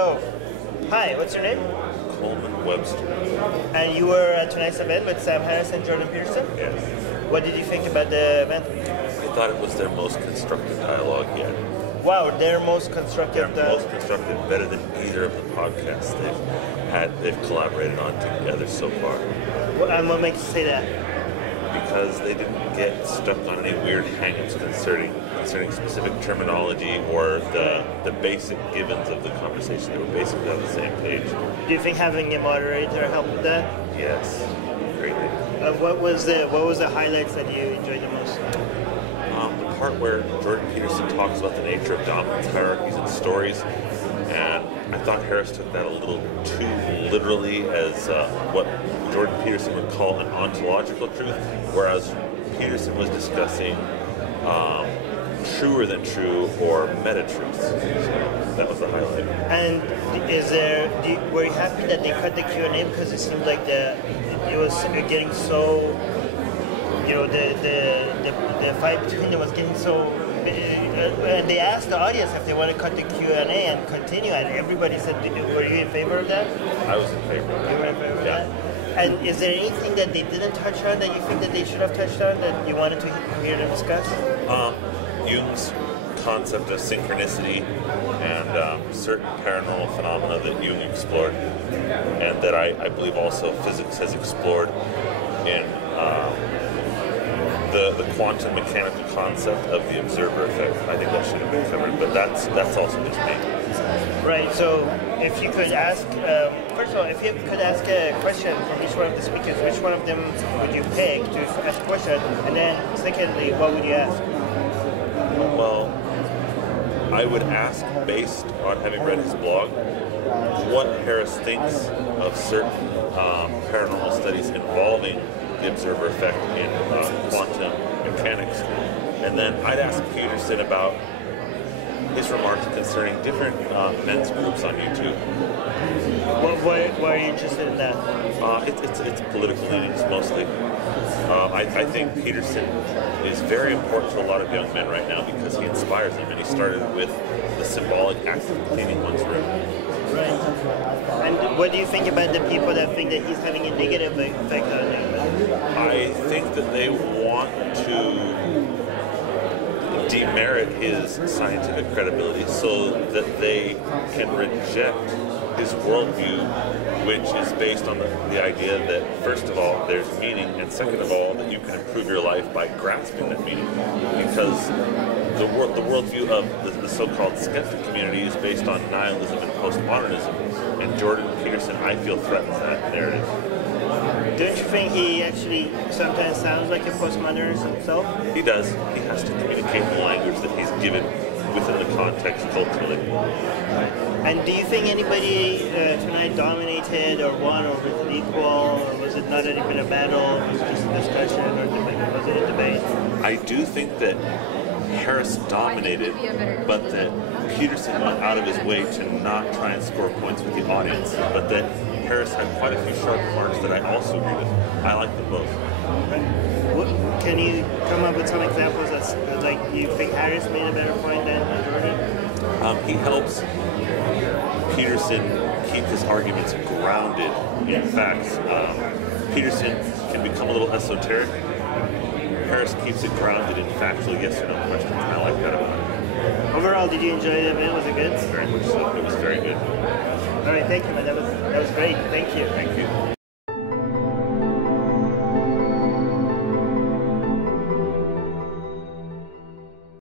Oh, hi, what's your name? Coleman Webster. And you were at tonight's event with Sam Harris and Jordan Peterson? Yes. What did you think about the event? I thought it was their most constructive dialogue yet. Wow, their most constructive... Most constructive, better than either of the podcasts they've collaborated on together so far. And what makes you say that? Because they didn't get stuck on any weird hang-ups concerning specific terminology or the basic givens of the conversation. They were basically on the same page. Do you think having a moderator helped with that? Yes, greatly. What was the highlights that you enjoyed the most? The part where Jordan Peterson talks about the nature of dominance hierarchies and stories, and I thought Harris took that a little too literally as what Jordan Peterson would call an ontological truth, whereas Peterson was discussing truer than true or meta-truths. So that was the highlight. And were you happy that they cut the Q&A because it seemed like it was getting so, the fight between them was getting so, and they asked the audience if they want to cut the Q&A and continue, and everybody said, were you in favor of that? I was in favor of that. You were in favor of that? And is there anything that they didn't touch on that you think that they should have touched on that you wanted to hear them discuss? Jung's concept of synchronicity and certain paranormal phenomena that Jung explored, and that I believe also physics has explored in the quantum mechanical concept of the observer effect. I think that should have been covered, but that's also just me. Right, so if you could ask, first of all, if you could ask a question from each one of the speakers, which one of them would you pick to ask a question? And then secondly, what would you ask? Well, I would ask, based on having read his blog, what Harris thinks of certain paranormal studies involving the observer effect in quantum mechanics. And then I'd ask Peterson about his remarks concerning different men's groups on YouTube. Why are you interested in that? It's political leanings mostly. I think Peterson is very important to a lot of young men right now because he inspires them, and he started with the symbolic act of cleaning one's room. Right. And what do you think about the people that think that he's having a negative effect on them? I think that they want to demerit his scientific credibility so that they can reject his worldview, which is based on the idea that, first of all, there's meaning, and second of all, that you can improve your life by grasping that meaning. Because the worldview of the so-called skeptic community is based on nihilism and postmodernism, and Jordan Peterson, I feel, threatens that narrative. Don't you think he actually sometimes sounds like a postmodernist himself? He does. He has to communicate the language that he's given within the context culturally. And do you think anybody tonight dominated or won or was it equal, or was it not even a battle, it was just a discussion, or was it a debate? I do think that Harris dominated, but that Peterson went out of his way to not try and score points with the audience, but that Harris had quite a few sharp remarks that I also agree with. I like them both. Can you come up with some examples that like you think Harris made a better point than Jordan? He helps Peterson keep his arguments grounded in facts. Peterson can become a little esoteric. Harris keeps it grounded in factual yes or no questions, and I like that about it. Overall, did you enjoy the event? Was it good? Very much so. It was very good. All right, thank you, man. That was great. Thank you. Thank you.